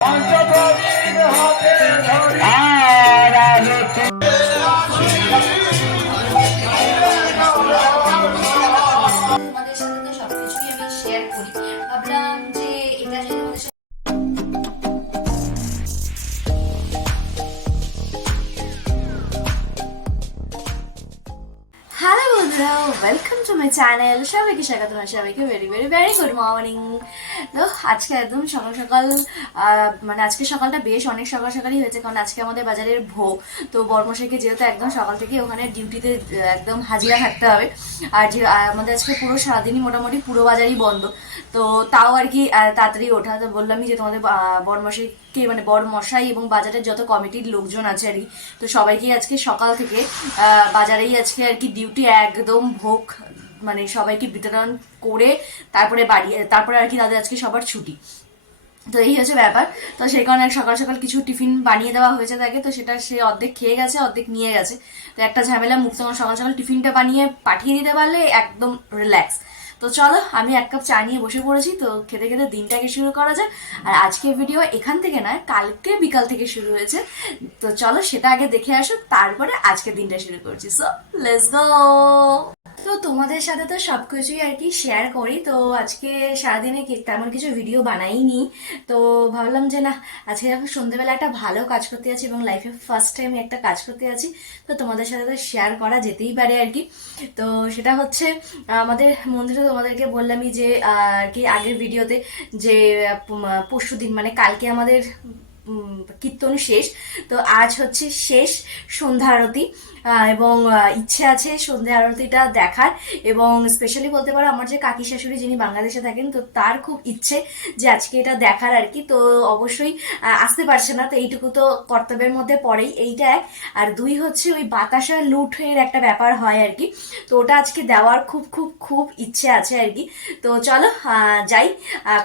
তোমাদের welcome to my channel সবাইকে স্বাগত জানাই সবাইকে very very very good morning তো আজকে একদম সকাল সকাল মানে আজকে সকালটা বেশ অনেক সকাল সকালই হয়েছে, কারণ আজকে আমাদের বাজারের ভো তো বর্মশাইকে যেহেতু একদম সকাল থেকে ওখানে ডিউটিতে একদম হাজিরা থাকতে হবে। আর যে আমাদের আজকে পুরো সারাদিনই মোটামুটি পুরো বাজারই বন্ধ। তো তাও আর কি তাড়াতাড়ি ওঠা। তো বললামই যে তোমাদের বর্মশাইকে মানে বড় মশাই এবং বাজারের যত কমিটির লোকজন আছে আর কি, তো সবাইকে আজকে সকাল থেকে বাজারেই আজকে আর কি ডিউটি একদম ভোগ মানে সবাইকে বিতরণ করে তারপরে বাড়ি, তারপরে আর কি তাদের আজকে সবার ছুটি। তো এই হচ্ছে ব্যাপার। তো সেই কারণে সকাল সকাল কিছু টিফিন বানিয়ে দেওয়া হয়েছে তাকে, তো সেটা সে অর্ধেক খেয়ে গেছে, অর্ধেক নিয়ে গেছে। তো একটা ঝামেলা যখন সকাল সকাল টিফিনটা বানিয়ে পাঠিয়ে দিতে পারলে একদম রিল্যাক্স তো চলো, আমি এক কাপ চা নিয়ে বসে পড়েছি, তো খেতে খেতে দিনটাকে শুরু করা যাক। আর আজকের ভিডিও এখান থেকে নয়, কালকে বিকাল থেকে শুরু হয়েছে। তো চলো, সেটা আগে দেখে আসো তারপরে আজকের দিনটা শুরু করছি। সো লেটস গো তো তোমাদের সাথে তো সবকিছুই আর কি শেয়ার করি। তো আজকে সারাদিনে তেমন কিছু ভিডিও বানাইনি। তো ভাবলাম যে না, আজকে যখন সন্ধ্যেবেলা একটা ভালো কাজ করতে আছি এবং লাইফে ফার্স্ট টাইম একটা কাজ করতে আছি তো তোমাদের সাথে তো শেয়ার করা যেতেই পারে আর কি। তো সেটা হচ্ছে, আমাদের মন্দিরে তোমাদেরকে বললামই যে আর কি আগের ভিডিওতে যে পরশু দিন মানে কালকে আমাদের কীর্তন শেষ। তো আজ হচ্ছে শেষ সন্ধ্যা আরতি। এবং ইচ্ছে আছে সন্ধে আরতিটা দেখার এবং স্পেশালি বলতে পারো আমার যে কাকি শাশুড়ি যিনি বাংলাদেশে থাকেন, তো তার খুব ইচ্ছে যে আজকে এটা দেখার আর কি। তো অবশ্যই আসতে পারছে না, তো এইটুকু তো কর্তব্যের মধ্যে পড়েই এইটা এক আর দুই হচ্ছে ওই বাতাসা লুঠের একটা ব্যাপার হয় আর কি। তো ওটা আজকে দেওয়ার খুব খুব খুব ইচ্ছে আছে আর কি। তো চলো যাই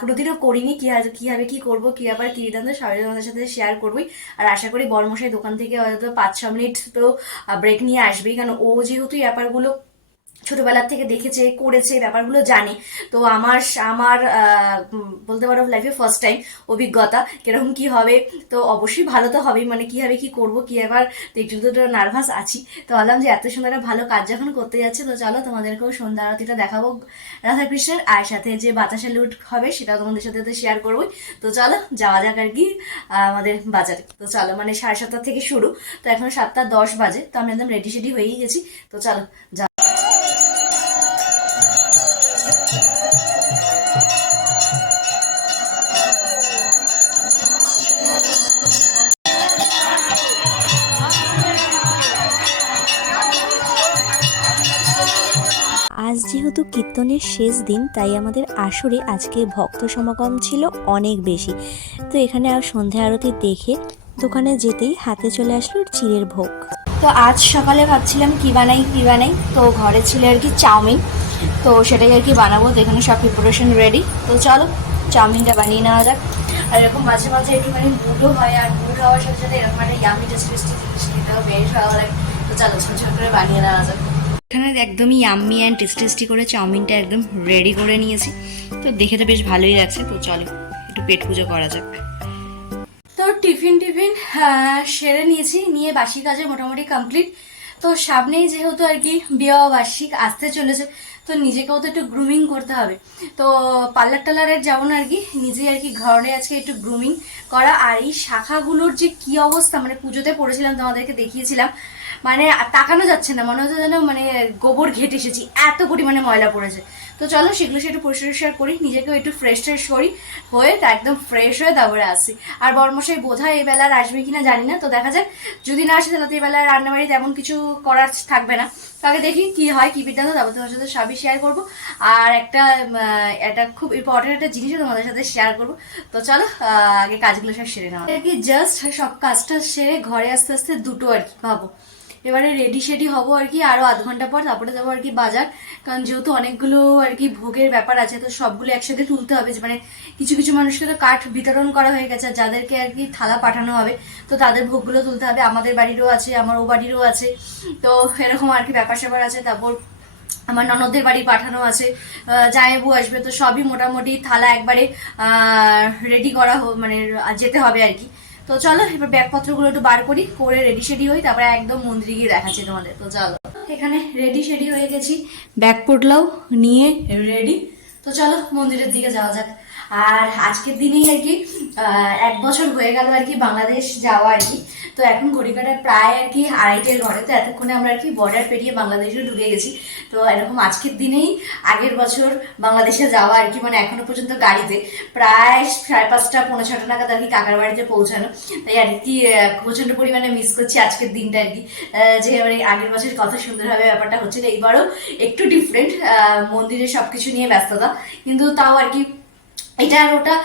কোনোদিনও করিনি, কি কীভাবে কি করব, কি ব্যাপার কি বিধান্ত সবাই তোমাদের সাথে শেয়ার করবোই। আর আশা করি বড়মশাই দোকান থেকে হয়তো পাঁচ ছ মিনিট তো ব্রেক নিয়ে আসবেই কারণ ও যেহেতু ব্যাপারগুলো ছোটবেলার থেকে দেখেছে, করেছে, ব্যাপারগুলো জানে। তো আমার আমার বলতে পারো লাইফে ফার্স্ট টাইম অভিজ্ঞতা, কীরকম কি হবে? তো অবশ্যই ভালো তো হবেই মানে কি হবে, কি করব, কি এবার একটু তো নার্ভাস আছি। তো ভাবলাম যে এত সুন্দর একটা ভালো কাজ যখন করতে যাচ্ছে, তো চলো তোমাদেরকেও সন্ধ্যা আরতিটা দেখাবো। রাধাকৃষ্ণের, আর সাথে যে বাতাসা লুট হবে, সেটাও তোমাদের সাথে তো শেয়ার করবোই। তো চলো, যাওয়া যাক আর কি আমাদের বাজারে। তো চলো মানে সাড়ে সাতটা থেকে শুরু, তো এখন সাতটা দশ বাজে, তো আমি একদম রেডি সেডি হয়েই গেছি। তো চলো যা যেহেতু কীর্তনের শেষ দিন, তাই আমাদের আসরে আজকে ভক্ত সমাগম ছিল অনেক বেশি। তো এখানে আর সন্ধ্যা আরতি দেখে দোকানে যেতেই হাতে চলে আসলো চিড়ের ভোগ। তো আজ সকালে ভাবছিলাম কি বানাই কি বানাই। তো ঘরে ছিল আর কি চাউমিন। তো সেটাই আর কি বানাবো তো এখানে সব প্রিপারেশন রেডি তো চলো, চাউমিনটা বানিয়ে নেওয়া যাক। আর এরকম মাঝে মাঝে একটুখানি মুডও হয়, আর মুড হওয়ার সাথে সাথে এরকম একটা ইয়ামি টেস্টি টেস্টি জিনিস খেতেও বেশ ভালো লাগে। তো চলো ছোট ছোট করে বানিয়ে নেওয়া যাক। এখানে একদমই ইয়াম্মি অ্যান্ড টেস্টি টেস্টি করে চাউমিনটা একদম রেডি করে নিয়েছি। তো দেখে তো বেশ ভালোই লাগছে। তো চলো, একটু পেট পুজো করা যাক। তো টিফিন টিফিন সেরে নিয়েছি। নিয়ে বাসি কাজে মোটামুটি কমপ্লিট তো সামনেই যেহেতু আর কি বিবাহ বার্ষিক আসতে চলেছে, তো নিজেকেও তো একটু গ্রুমিং করতে হবে। তো পার্লার টার্লারের যেমন আর কি। নিজেই আর কি ঘরে আজকে একটু গ্রুমিং করা। আর এই শাখাগুলোর যে কি অবস্থা মানে পুজোতে পড়েছিলাম, তোমাদেরকে দেখিয়েছিলাম। মানে তাকানো যাচ্ছে না, মনে হচ্ছে যেন মানে গোবর ঘেটে এসেছি, এত পরিমাণে ময়লা পড়েছে। তো চলো সেগুলো সে একটু পরিষ্কার করি নিজেকেও একটু ফ্রেশ ট্রেশ করি, হয়ে তা একদম ফ্রেশ হয়ে তারপরে আসি। আর বর্মশাই বোধহয় এই বেলার আসবে কিনা জানি না, তো দেখা যাক, যদি না আসে তাহলে তো এই বেলা রান্নাবাড়ি তেমন কিছু করার থাকবে না। তো আগে দেখি কি হয়, কি বিদ্যান্ত, তারপর তোমার সাথে সবই শেয়ার করব। আর একটা একটা খুব ইম্পর্টেন্ট একটা জিনিসও তোমাদের সাথে শেয়ার করব। তো চলো আগে কাজগুলো সব সেরে নেওয়া আর কি জাস্ট সব কাজটা সেরে ঘরে আস্তে আস্তে দুটো আর কি ভাবো। এবারে রেডি সেডি হব আর কি আরও আধ ঘণ্টা পর, তারপরে যাব আর কি বাজার। কারণ যেহেতু অনেকগুলো আর কি ভোগের ব্যাপার আছে, তো সবগুলো একসাথে তুলতে হবে। মানে কিছু কিছু মানুষকে তো কাঠ বিতরণ করা হয়ে গেছে যাদেরকে আর কি থালা পাঠানো হবে, তো তাদের ভোগগুলো তুলতে হবে। আমাদের বাড়িরও আছে, আমার ও বাড়িরও আছে। তো এরকম আর কি ব্যাপার স্যাপার আছে। তারপর আমার ননদের বাড়ি পাঠানো আছে জামাইবু আসবে, তো সবই মোটামুটি থালা একবারে রেডি করা মানে যেতে হবে আর কি। তো চলো, এবার ব্যাগপত্রগুলো একটু বার করি, করে রেডি শেডি হই, তারপরে একদম মন্দিরে গিয়ে দেখাচ্ছি তোমাদের। তো চলো, এখানে রেডি শেডি হয়ে গেছি, ব্যাগ পটলাও নিয়ে রেডি তো চলো, মন্দিরের দিকে যাওয়া যাক। আর আজকের দিনেই আর কি এক বছর হয়ে গেল আর কি বাংলাদেশ যাওয়া আর কি। তো এখন ঘড়িকাটা প্রায় আর কি আড়াইটের ঘরে তো এতক্ষণে আমরা আর কি বর্ডার পেরিয়ে বাংলাদেশে ঢুকে গেছি। তো এরকম আজকের দিনেই আগের বছর বাংলাদেশে যাওয়া আর কি মানে এখনও পর্যন্ত গাড়িতে প্রায় সাড়ে পাঁচটা পনেরো ছটা নাগাদ আর কি কাকার বাড়িতে পৌঁছানো। তাই আর কি আহ, প্রচণ্ড পরিমাণে মিস করছি আজকের দিনটা আর কি। যে মানে আগের বছর কত সুন্দরভাবে ব্যাপারটা হচ্ছিল এইবারও একটু ডিফারেন্ট মন্দিরে সব কিছু নিয়ে ব্যস্ততা। কিন্তু তাও আর কি এটা আর ওটা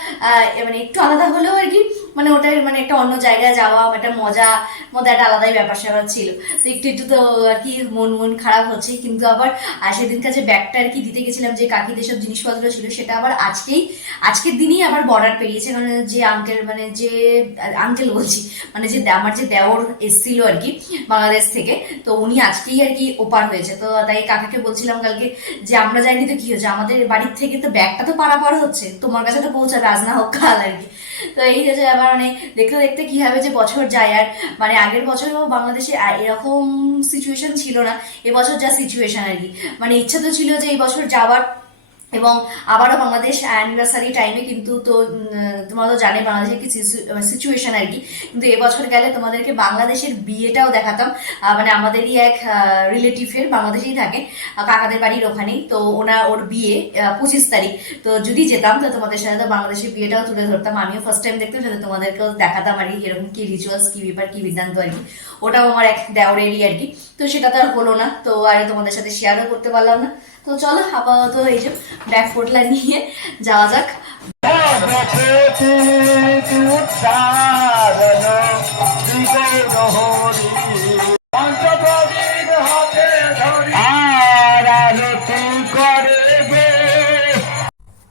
মানে একটু আলাদা হলেও আর কি মানে ওটা মানে একটা অন্য জায়গায় যাওয়া একটা মজা মধ্যে একটা আলাদাই ব্যাপার স্যাপার ছিল। তো একটু একটু তো আর কি মন মন খারাপ হচ্ছে। কিন্তু আবার আহ, সেদিনকার যে ব্যাগটা আর কি দিতে গেছিলাম যে কাকিদের সব জিনিসপত্র ছিল সেটা আবার আজকেই আজকের দিনই আবার বর্ডার পেরিয়েছে। মানে যে আঙ্কেল মানে যে আঙ্কেল বলছি মানে যে আমার যে দেওর এসছিল আর কি বাংলাদেশ থেকে তো উনি আজকেই আর কি ওপার হয়েছে। তো তাই কাকাকে বলছিলাম কালকে যে আমরা যাইনি তো কি হচ্ছে আমাদের বাড়ির থেকে তো ব্যাগটা তো পারাপার হচ্ছে। তোমার কাছে তো পৌঁছাবে আজ না হোক কাল আর কি। তো এই হচ্ছে আবার মানে দেখতে দেখতে কি হবে যে বছর যায় আর মানে আগের বছরও বাংলাদেশে এরকম সিচুয়েশন ছিল না এবছর যা সিচুয়েশন আর কি। মানে ইচ্ছা তো ছিল যে এই বছর যাওয়ার এবং আবারও বাংলাদেশ অ্যানিভার্সারি টাইমে কিন্তু তো তোমরা তো জানে বাংলাদেশের কি সিচুয়েশন আর কি। কিন্তু এবছর গেলে তোমাদেরকে বাংলাদেশের বিয়েটাও দেখাতাম। মানে আমাদেরই এক রিলেটিভের বাংলাদেশেই থাকে। কাকাদের বাড়ির ওখানেই। তো ওনার ওর বিয়ে পঁচিশ তারিখ। তো যদি যেতাম, তো তোমাদের সাথে তো বাংলাদেশের বিয়েটাও তুলে ধরতাম। আমিও ফার্স্ট টাইম দেখতাম সাথে তোমাদেরকেও দেখাতাম আর কি এরকম কি রিচুয়ালস কি ব্যাপার, কি বিধান্ত আর কি। ওটাও আমার এক দেওয়ারেরই আর কি। তো সেটা তো আর হলো না। তো আর তোমাদের সাথে শেয়ারও করতে পারলাম না। তো চলো আপাতত এই যে ব্যাগ পোটলা নিয়ে যাওয়া যাক।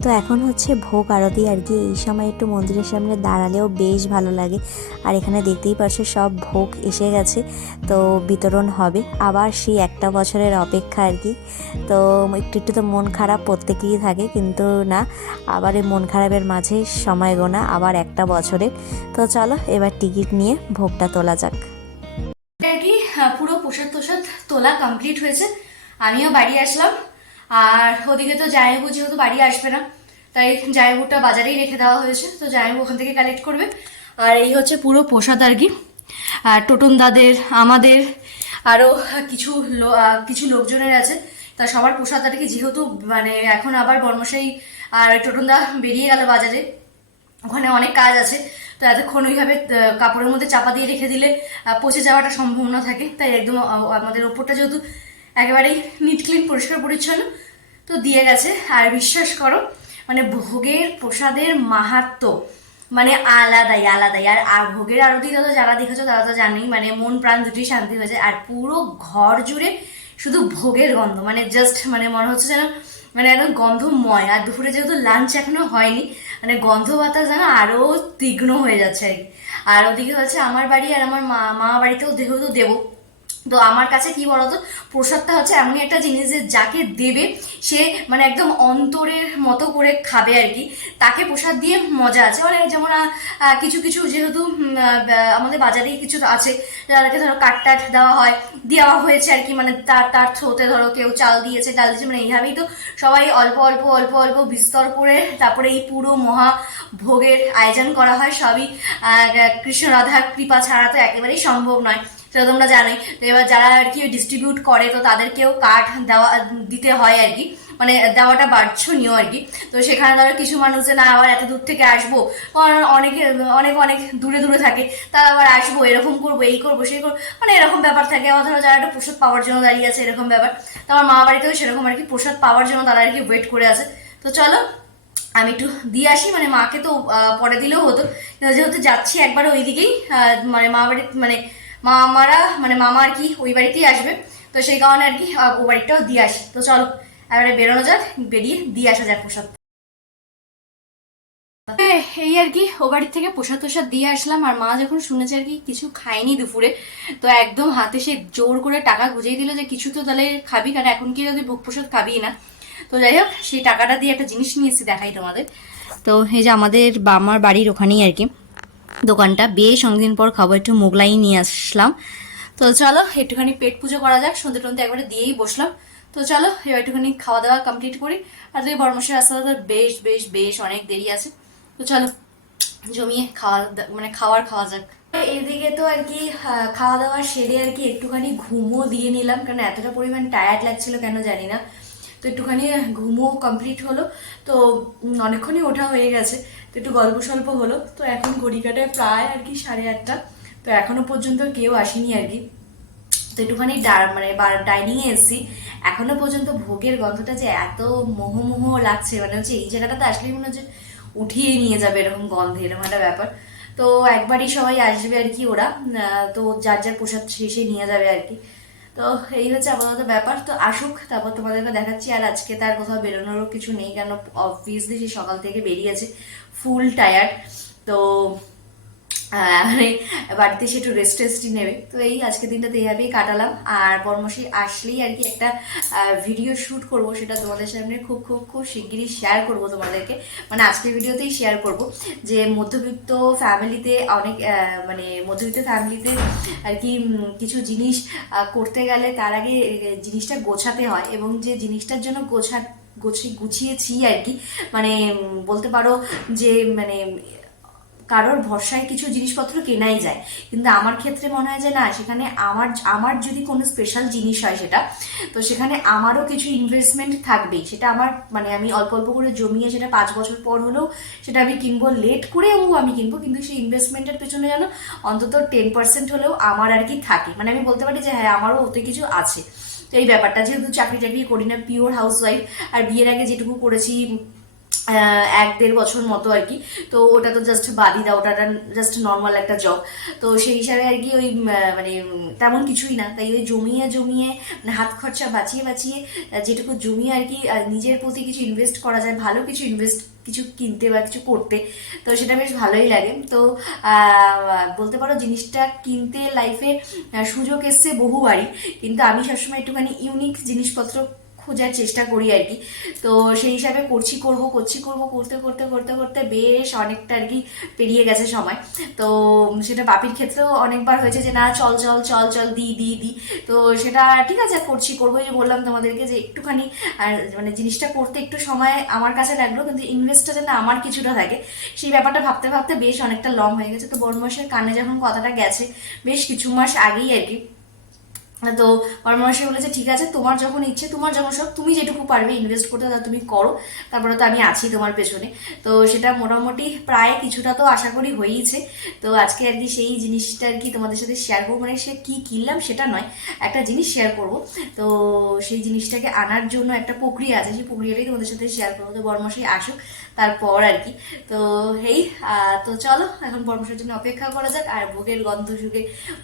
তো এখন হচ্ছে ভোগ আরতি আর কি। এই সময় একটু মন্দিরের সামনে দাঁড়ালেও বেশ ভালো লাগে। আর এখানে দেখতেই পাচ্ছ সব ভোগ এসে গেছে, তো বিতরণ হবে। আবার সেই একটা বছরের অপেক্ষা আর কি। তো একটু একটু তো মন খারাপ প্রত্যেকেই থাকে, কিন্তু না, আবার এই মন খারাপের মাঝে সময় গোনা আবার একটা বছরের। তো চলো, এবার টিকিট নিয়ে ভোগটা তোলা যাক। পুরো প্রসাদ তোলা কমপ্লিট হয়েছে। আমিও বাড়ি আসলাম। আর ওদিকে তো জায়বু যেহেতু বাড়ি আসবে না, তাই জায়বুটা বাজারেই রেখে দেওয়া হয়েছে। তো জায়বু ওখান থেকে কালেক্ট করবে। আর এই হচ্ছে পুরো প্রসাদ আর কি। আর টোটন দাদের, আমাদের আরও কিছু কিছু লোকজনের আছে। তা সবার প্রসাদ আর কি, যেহেতু মানে এখন আবার বর্মশাই আর টোটন দা বেরিয়ে গেল বাজারে। ওখানে অনেক কাজ আছে। তো এতক্ষণ ওইভাবে কাপড়ের মধ্যে চাপা দিয়ে রেখে দিলে পচে যাওয়াটা সম্ভাবনা থাকে। তাই একদম আমাদের ওপরটা যেহেতু একেবারেই নিট ক্লিন পরিষ্কার, পরিচ্ছন্ন। তো দিয়ে গেছে। আর বিশ্বাস করো মানে ভোগের প্রসাদের মাহাত্ম মানে আলাদাই আলাদাই। আর আর ভোগের আরতি তো যারা দেখেছ তারা তো জানেই মানে মন প্রাণ দুটি শান্তি হয়েছে। আর পুরো ঘর জুড়ে শুধু ভোগের গন্ধ মানে জাস্ট মানে মনে হচ্ছে যেন মানে একদম গন্ধময়। আর দুপুরে যেহেতু লাঞ্চ এখনও হয়নি মানে গন্ধ বাতাস যেন আরও তীক্ষ্ণ হয়ে যাচ্ছে আর কি। আর ওদিকে হচ্ছে আমার বাড়ি আর আমার মা মা বাড়িতেও যেহেতু দেবো তো আমার কাছে কি বলতো, প্রসাদটা হচ্ছে এমনই একটা জিনিস যে যাকে দেবে, সে মানে একদম অন্তরের মতো করে খাবে আর কি। তাকে প্রসাদ দিয়ে মজা আছে। মানে যেমন কিছু কিছু যেহেতু আমাদের বাজারেই কিছু আছে, যাদেরকে ধরো কাঠ টাট দেওয়া হয়, দেওয়া হয়েছে আর কি মানে তার তার থ্রোতে ধরো কেউ চাল দিয়েছে, ডাল দিয়েছে মানে এইভাবেই তো সবাই অল্প অল্প অল্প অল্প বিস্তর করে তারপরে এই পুরো মহা ভোগের আয়োজন করা হয় সবই। কৃষ্ণ রাধার কৃপা ছাড়া তো একেবারেই সম্ভব নয়। সেটা তোমরা জানোই। তো এবার যারা আর কি ডিস্ট্রিবিউট করে, তো তাদেরকেও কার্ড দেওয়া, দিতে হয় আর কি। মানে দেওয়াটা বাঞ্ছনীয় আর কি। তো সেখানে ধরো কিছু মানুষ যে না আবার এত দূর থেকে আসব অনেকে, অনেক অনেক দূরে দূরে থাকে। তারা আবার আসব, এরকম করব, এই করব, সেই করব মানে এরকম ব্যাপার থাকে। আবার ধরো যারা একটা প্রসাদ পাওয়ার জন্য দাঁড়িয়ে আছে, এরকম ব্যাপার। তো আমার মা বাড়িতেও সেরকম আর কি প্রসাদ পাওয়ার জন্য তারা আর কি ওয়েট করে আছে। তো চলো, আমি একটু দিয়ে আসি। মানে মাকে তো পরে দিলেও হতো। যেহেতু যাচ্ছি একবার ওইদিকেই মানে মা বাড়ি মানে মা আমারা মানে মামা আর কি, ওই বাড়িতেই আসবে। তো সেই কারণে আর কি ও বাড়িটাও দিয়ে আসি। তো চলো, এবারে বেরোনো যাক, বেরিয়ে দিয়ে আসা যাক প্রসাদ। এই আর কি, ও বাড়ির থেকে প্রসাদ তোষাদ দিয়ে আসলাম, আর মা যখন শুনেছে আর কি, কিছু খায়নি দুপুরে, তো একদম হাতে সে জোর করে টাকা গুজিয়ে দিল যে, কিছু তো তাহলে খাবি কারণ এখন কি যদি ভোগ প্রসাদ খাবি না? তো যাই হোক, সেই টাকাটা দিয়ে একটা জিনিস নিয়ে দেখাই তোমাদের। তো এই যে আমাদের বামার বাড়ির ওখানেই আর কি দোকানটা। বেশ অনেকদিন পর খাব একটু মোগলাই নিয়ে আসলাম। তো চলো, একটুখানি পেট পুজো করা যাক। সন্ধ্যে টন্ধে একবারে দিয়েই বসলাম। তো চলো, এবার একটুখানি খাওয়া দাওয়া কমপ্লিট করি। আর বড় মশাই আসতে বেশ বেশ বেশ অনেক দেরি আছে, তো চলো, জমিয়ে খাওয়া মানে খাওয়ার খাওয়া যাক। এদিকে তো আর কি খাওয়া দাওয়া সেরে আর কি একটুখানি ঘুমও দিয়ে নিলাম। কারণ এতটা পরিমাণ টায়ার্ড লাগছিল কেন জানি না। তো একটুখানি ঘুমও কমপ্লিট হলো। তো অনেকক্ষণই ওঠা হয়ে গেছে। তো একটু গল্প সল্প হলো। তো এখন ঘড়ি কাটায় প্রায় আর কি সাড়ে আটটা। তো এখনও পর্যন্ত কেউ আসেনি আর কি। তো একটুখানি মানে ডাইনিং এ এসেছি। এখনও পর্যন্ত ভোগের গন্ধটা যে এত মোহমোহ লাগছে মানে হচ্ছে এই জায়গাটাতে আসলেই মনে হচ্ছে উঠিয়ে নিয়ে যাবে এরকম গন্ধে, এরকম একটা ব্যাপার। তো একবারই সবাই আসবে আর কি ওরা। তো যার যার প্রসাদ শেষে নিয়ে যাবে আর কি। তো এই হচ্ছে আপাতত ব্যাপার। তো আসুক, তারপর তোমাদেরকে দেখাচ্ছি। আর আজকে তার কোথাও বেরোনোরও কিছু নেই, কেন অবভিয়াসলি সে সকাল থেকে বেরিয়েছে। ফুল টায়ার্ড তো মানে বাড়িতে এসে একটু রেস্ট টেস্টই নেবে। তো এই আজকে দিনটাতে এইভাবেই কাটালাম। আর পরমশি আসলেই আর কি একটা ভিডিও শ্যুট করব সেটা তোমাদের সামনে খুব খুব খুব শিগগিরই শেয়ার করব তোমাদেরকে। মানে আজকের ভিডিওতেই শেয়ার করব যে মধ্যবিত্ত ফ্যামিলিতে অনেক মানে মধ্যবিত্ত ফ্যামিলিতে আর কি কিছু জিনিস করতে গেলে তার আগে জিনিসটা গোছাতে হয় এবং যে জিনিসটার জন্য গোছা গুছিয়ে গুছিয়েছি আর কি মানে বলতে পারো যে মানে কারোর ভরসায় কিছু জিনিসপত্র কেনাই যায়। কিন্তু আমার ক্ষেত্রে মনে হয় যে, না, সেখানে আমার আমার যদি কোনো স্পেশাল জিনিস হয় সেটা, তো সেখানে আমারও কিছু ইনভেস্টমেন্ট থাকবেই। সেটা আমার মানে আমি অল্প অল্প করে জমিয়ে সেটা পাঁচ বছর পর হলেও সেটা আমি কিনবো লেট করেও আমি কিনবো, কিন্তু সেই ইনভেস্টমেন্টের পেছনে যেন অন্তত টেন পার্সেন্ট হলেও আমার আর কি থাকে। মানে আমি বলতে পারি যে হ্যাঁ আমারও ওতে কিছু আছে। এই ব্যাপারটা। যেহেতু চাকরি টাকরি করি না পিওর হাউস ওয়াইফ আর বিয়ের আগে যেটুকু করেছি এক দেড় বছর মতো আর কি। তো ওটা তো জাস্ট বাদি দাও, ওটা জাস্ট নর্মাল একটা জব তো সেই হিসাবে আর কি ওই মানে তেমন কিছুই না। তাই ওই জমিয়ে জমিয়ে মানে হাত খরচা বাঁচিয়ে বাঁচিয়ে যেটুকু জমিয়ে আর কি নিজের প্রতি কিছু ইনভেস্ট করা যায়, ভালো কিছু ইনভেস্ট কিছু কিনতে বা কিছু করতে, তো সেটা বেশ ভালোই লাগে। তো বলতে পারো জিনিসটা কিনতে লাইফে সুযোগ এসছে বহুবারই। কিন্তু আমি সবসময় একটুখানি ইউনিক জিনিসপত্র খোঁজার চেষ্টা করি আর কি। তো সেই হিসাবে করছি, করব করছি, করব, করতে করতে করতে করতে বেশ অনেকটা আর কি পেরিয়ে গেছে সময়। তো সেটা বাপির ক্ষেত্রেও অনেকবার হয়েছে যে, না, চল চল চল চল, দি দি দি। তো সেটা ঠিক আছে, করছি, করব। যে বললাম তোমাদেরকে যে একটুখানি, আর মানে জিনিসটা করতে একটু সময় আমার কাছে লাগল, কিন্তু ইনভেস্টটা যেন আমার কিছুটা থাকে, সেই ব্যাপারটা ভাবতে ভাবতে বেশ অনেকটা লং হয়ে গেছে। তো বড় মাসের কানে যখন কথাটা গেছে, বেশ কিছু মাস আগেই আর কি তো পরামর্শ বলেছে ঠিক আছে তোমার যখন ইচ্ছে তোমার যখন সব তুমি যেটুকু পারবে ইনভেস্ট করতে তা তুমি করো। তারপরে তো আমি আছি তোমার পেছনে। তো সেটা মোটামুটি প্রায় কিছুটা তো আশা করি হয়েইছে। তো আজকে আর কি সেই জিনিসটা আর কি তোমাদের সাথে শেয়ার করব। মানে সে কি কিনলাম সেটা নয় একটা জিনিস শেয়ার করব। তো সেই জিনিসটাকে আনার জন্য একটা প্রক্রিয়া আছে সেই প্রক্রিয়াটাই তোমাদের সাথে শেয়ার করব। তো বর্মশাই আসুক তারপর আর কি। তো আহ, তো চলো এখন বর্মশার জন্য অপেক্ষা করা যাক আর ভোগের গন্ধ শুকে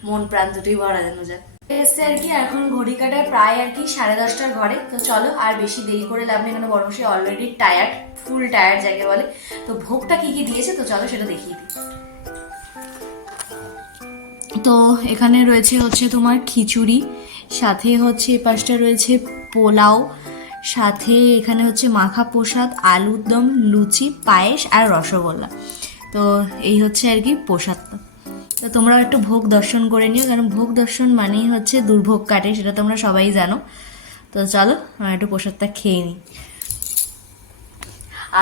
মন প্রাণ দুটোই ভরা যেন যাক। এসছে আর কি এখন ঘড়ি কাটায় প্রায় আর কি সাড়ে দশটার ঘরে। তো চলো, আর বেশি দেরি করে লাভ নেই, কেন বর্মশাই অলরেডি টায়ার্ড ফুল টায়ার্ড যাকে বলে। তো ভোগটা কি কি দিয়েছে? তো চলো সেটা দেখিয়ে দিই। তো এখানে রয়েছে হচ্ছে তোমার খিচুড়ি, সাথে হচ্ছে এ পাশটা রয়েছে পোলাও, সাথে এখানে হচ্ছে মাখা প্রসাদ, আলুর দম, লুচি, পায়েস আর রসগোল্লা। তো এই হচ্ছে আর কি প্রসাদটা। তো তোমরা একটু ভোগ দর্শন করে নিও, কারণ ভোগ দর্শন মানেই হচ্ছে দুর্ভোগ কাটে, সেটা তোমরা সবাই জানো। তো চলো, আমরা একটু প্রসাদটা খেয়ে নিই।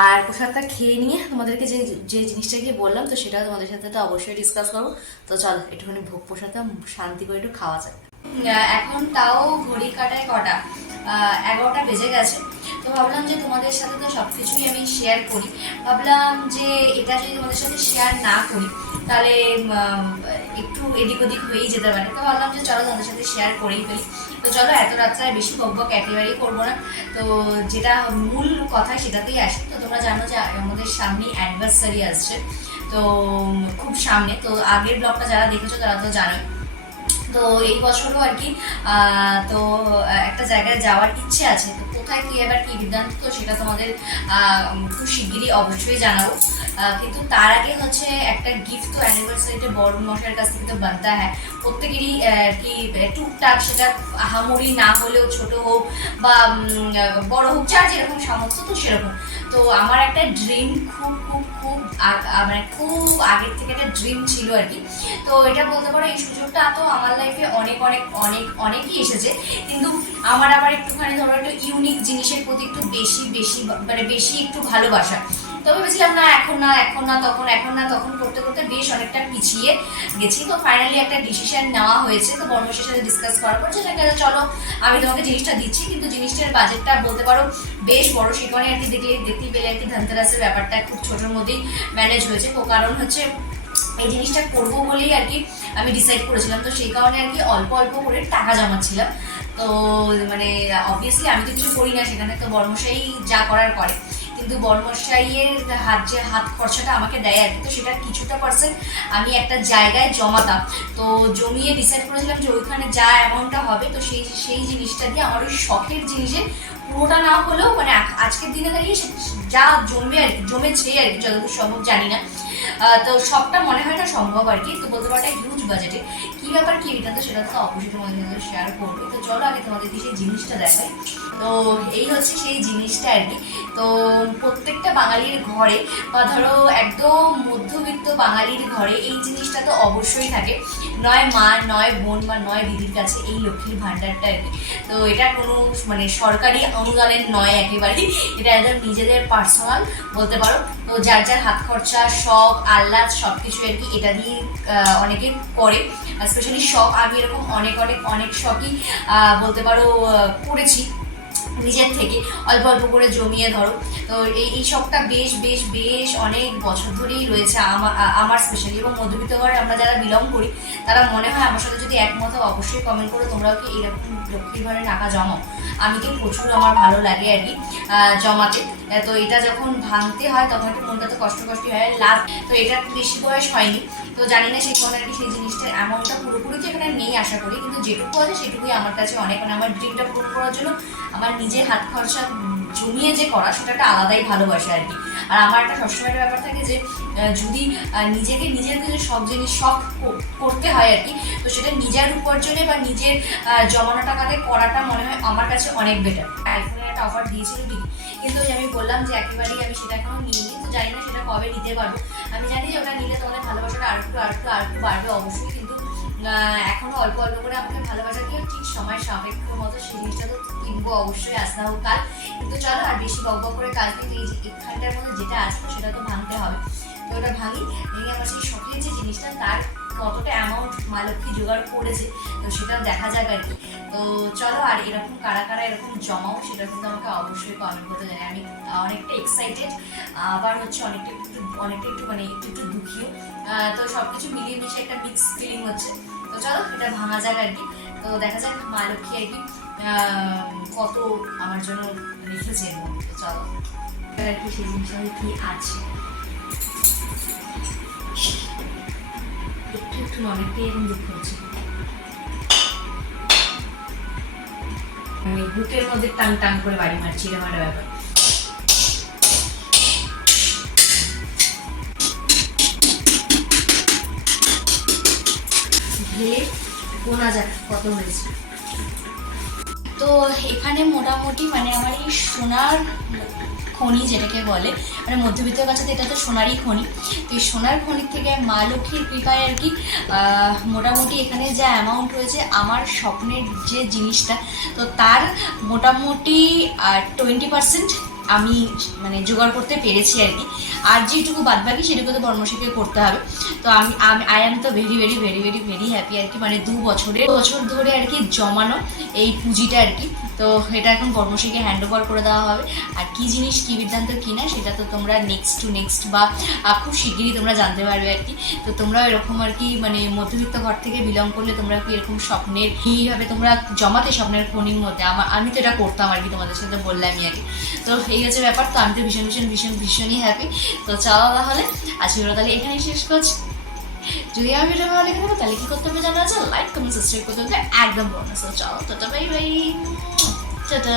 আর প্রসাদটা খেয়ে নিয়ে তোমাদেরকে যে যে জিনিসটাকে বললাম, তো সেটা তোমাদের সাথে তো অবশ্যই ডিসকাস করব। তো চলো, একটুখানি ভোগ প্রসাদটা শান্তি করে একটু খাওয়া যায় এখন তাও ঘড়ি কাটায় কটা? এগারোটা বেজে গেছে। তো ভাবলাম যে তোমাদের সাথে তো সব কিছুই আমি শেয়ার করি। ভাবলাম যে এটা যদি তোমাদের সাথে শেয়ার না করি, তাহলে একটু এদিক ওদিক হয়েই যেতে পারে। তো ভাবলাম যে চলো তোমাদের সাথে শেয়ার করেই ফেলি। তো চলো, এত রাত্রে বেশি বক বক একেবারেই করব না। তো যেটা মূল কথা সেটাতেই আসে। তো তোমরা জানো যে আমাদের সামনে অ্যানিভার্সারি আসছে। তো খুব সামনে। তো আগের ব্লগটা যারা দেখেছ তারা তো জানোই। তো এই বছরও আর কি তো একটা জায়গায় যাওয়ার ইচ্ছে আছে। তো কোথায় কি এবার কি বিদ্যান্ত, তো সেটা তোমাদের খুব শিগগিরই অবশ্যই জানাব। কিন্তু তার আগে হচ্ছে একটা গিফট তো অ্যানিভার্সারিতে বড় মশার কাছ থেকে তো বানতা হ্যাঁ প্রত্যেকেরই আর কি, টুকটাক সেটা আহামরি না হলেও ছোট হোক বা বড় হোক, যার যেরকম সামর্থ্য, তো সেরকম। তো আমার একটা ড্রিম খুব মানে খুব আগের থেকে একটা ড্রিম ছিল আর কি। তো এটা বলতে পারো, এই সুযোগটা তো আমার লাইফে অনেক অনেক অনেক, অনেকই এসেছে। কিন্তু আমার আবার একটুখানি ধরো একটু ইউনিক জিনিসের প্রতি একটু বেশি বেশি মানে বেশি একটু ভালোবাসা। তো ভেবেছিলাম, না, এখন না এখন না, তখন, এখন না, তখন করতে করতে বেশ অনেকটা পিছিয়ে গেছি। তো ফাইনালি একটা ডিসিশন নেওয়া হয়েছে। তো বর্মশের সাথে ডিসকাস করার পর যেটা গেলে চলো, আমি তোমাকে জিনিসটা দিচ্ছি, কিন্তু জিনিসটার বাজেটটা বলতে পারো, বেশ বড় সেখানে আর কি দেখলে দেখতেই পেলে আর কি ধনতেরাসের ব্যাপারটা খুব ছোটোর মধ্যেই ম্যানেজ হয়েছে। তো কারণ হচ্ছে, এই জিনিসটা করব বলেই আর কি আমি ডিসাইড করেছিলাম। তো সেই কারণে আর কি অল্প অল্প করে টাকা জমাচ্ছিলাম। তো মানে অবভিয়াসলি আমি তো কিছু করি না সেখানে। তো বর্মশাই যা করার করে। কিন্তু বর্মশাইয়ের হাত যে হাত খরচাটা আমাকে দেয় আর তো সেটা কিছুটা পার্সেন্ট আমি একটা জায়গায় জমাতাম। তো জমিয়ে ডিসাইড করেছিলাম যে ওইখানে যা অ্যামাউন্টটা হবে, তো সেই সেই জিনিসটা দিয়ে আমার ওই শখের জিনিসের পুরোটা না হলেও মানে আজকের দিনে দাঁড়িয়ে যা জমে আর কি, জমেছে আর কি, যতদূর সম্ভব জানি না। তো সবটা মনে হয় না সম্ভব আর কি। তো বলতে পারো হিউজ বাজেটে কি ব্যাপার, কি এটা তো সেটা তো অবশ্যই তোমাদের সাথে শেয়ার করব। তো চলো আগে তোমাদেরকে সেই জিনিসটা দেখাই। তো এই হচ্ছে সেই জিনিসটা আর কি। তো প্রত্যেকটা বাঙালির ঘরে বা ধরো একদম মধ্যবিত্ত বাঙালির ঘরে এই জিনিসটা তো অবশ্যই থাকে। নয় মা, নয় বোন বা নয় দিদির কাছে এই লক্ষ্মীর ভাণ্ডারটা আর কি। তো এটা কোনো মানে সরকারি অনুদানের নয় একেবারেই। এটা একদম নিজেদের পার্সোনাল বলতে পারো। তো যার যার হাত খরচা শখ, আহ্লাদ সব কিছু আর কি এটা দিয়ে অনেকে করে। স্পেশালি শখ, আমি এরকম অনেক অনেক অনেক শখই বলতে পারো করেছি। নিজের থেকে অল্প অল্প করে জমিয়ে ধরো। তো এই শখটা বেশ বেশ বেশ অনেক বছর ধরেই রয়েছে আমার স্পেশালি এবং মধ্যবিত্ত ঘরে আমরা যারা বিলং করি, তারা মনে হয় আমার সাথে যদি একমত অবশ্যই কমেন্ট করো তোমরাও কি এরকম লক্ষ্মীর ঘরে টাকা জমাও। আমি তো প্রচুর আমার ভালো লাগে আর কি জমাতে। তো এটা যখন ভাঙতে হয়, তখন একটু মনটা তো কষ্ট কষ্ট হয় লাভ তো এটা বেশি বয়স হয়নি। তো জানি না সেই সময় আর সেই জিনিসটা অ্যামাউন্টটা পুরোপুরি তো এখানে নেই আশা করি, কিন্তু যেটুকু আছে সেটুকুই আমার কাছে অনেক। মানে আমার ড্রিমটা পূরণ করার জন্য আমার নিজের হাত খরচা জমিয়ে যে করা সেটা একটা আলাদাই ভালোবাসা আর কি। আর আমার একটা সবসময় একটা ব্যাপার থাকে যে যদি নিজেকে নিজের কিছু সব জিনিস শখ করতে হয় আর কি, তো সেটা নিজের উপার্জনে বা নিজের জমানো টাকাতে করাটা মনে হয় আমার কাছে অনেক বেটার আইফোনের একটা অফার দিয়েছিল ঠিকই, কিন্তু আমি বললাম যে একেবারেই আমি সেটা এখনও নিইনি, তো জানি না সেটা কবে নিতে পারব। আমি জানি যে ওটা নিলে তোমাদের ভালোবাসাটা আর একটু আর একটু আর একটু বাড়বে অবশ্যই, কিন্তু এখনও অল্প অল্প করে আমাকে ভালোবাসা দিয়ে ঠিক সময় সাপেক্ষ মতো সেই জিনিসটা তো কিনবো অবশ্যই আসতে হোক কাল। কিন্তু চলো আর বেশি বক বক করে কাল কিন্তু এই এখানটার মধ্যে যেটা আছে সেটা তো ভাঙতে হবে। তো ওটা ভাঙি ভেঙে আমার সেই শখের যে জিনিসটা তার কতটা অ্যামাউন্ট মা লক্ষ্মী জোগাড় করেছে তো সেটাও দেখা যাক আর কি। তো চলো আর এরকম কারা কারা এরকম জমাও সেটা কিন্তু আমাকে অবশ্যই কমেন্ট করতে জানি আমি অনেকটা এক্সাইটেড আবার হচ্ছে অনেকটা একটু অনেকটা একটু মানে একটু একটু আহ, তো সব কিছু মিলিয়ে মিশে একটা মিক্স ফিলিং হচ্ছে। চলো এটা ভাঙা যাক আর কি। তো দেখা যাক মা লক্ষ্মী আর কি কত আমার জন্য রেখেছে। চলো। আর কি সেই জিনিসটা কি আছে? একটু একটু অনেকটাই এখন দুঃখ হচ্ছে। আমি বুকের মধ্যে টান টান করে বাড়ি মারছি একটা ব্যাপার। ঢেলে গোনা যাক কত হয়েছে? তো এখানে মোটামুটি মানে আমার এই সোনার খনি যেটাকে বলে মানে মধ্যবিত্তের কাছে তো এটা তো সোনারই খনি, তো এই সোনার খনির থেকে মা লক্ষ্মীর কৃপায় আর কি মোটামুটি এখানে যা অ্যামাউন্ট হয়েছে আমার স্বপ্নের যে জিনিসটা, তো তার মোটামুটি টোয়েন্টি পার্সেন্ট আমি মানে জোগাড় করতে পেরেছি আর কি। আর যেটুকু বাদ বাকি সেটুকু তো বর্মশীকে করতে হবে। তো আমি আমি আই এম তো very very very very very happy আর কি। মানে দু বছরের বছর ধরে আর কি জমানো এই পুঁজিটা আর কি। তো এটা এখন কর্মশীকে হ্যান্ড ওভার করে দেওয়া হবে। আর কি জিনিস, কী বৃত্তান্ত কি না, সেটা তো তোমরা নেক্সট টু নেক্সট বা খুব শিগগিরই তোমরা জানতে পারবে আর কি। তো তোমরা এরকম আর কি মানে মধ্যবিত্ত ঘর থেকে বিলং করলে তোমরা কি এরকম স্বপ্নের কীভাবে তোমরা জমাতে স্বপ্নের খনির মধ্যে? আমার, আমি তো এটা করতাম আর কি তোমাদের সাথে বললামই কি। তো এই হচ্ছে ব্যাপার, তো আমি তো ভীষণ ভীষণ ভীষণ, ভীষণই হ্যাপি তো চলো তাহলে আজকে তাহলে এখানেই শেষ করছি। যদি আমি ভিডিও ভালো লেগে থাকে, তাহলে কি করতে হবে জানা? আছে লাইক কমেন্ট সাবস্ক্রাইব করতে হবে একদম বোনাস চলো, টাটা বাই বাই টাটা।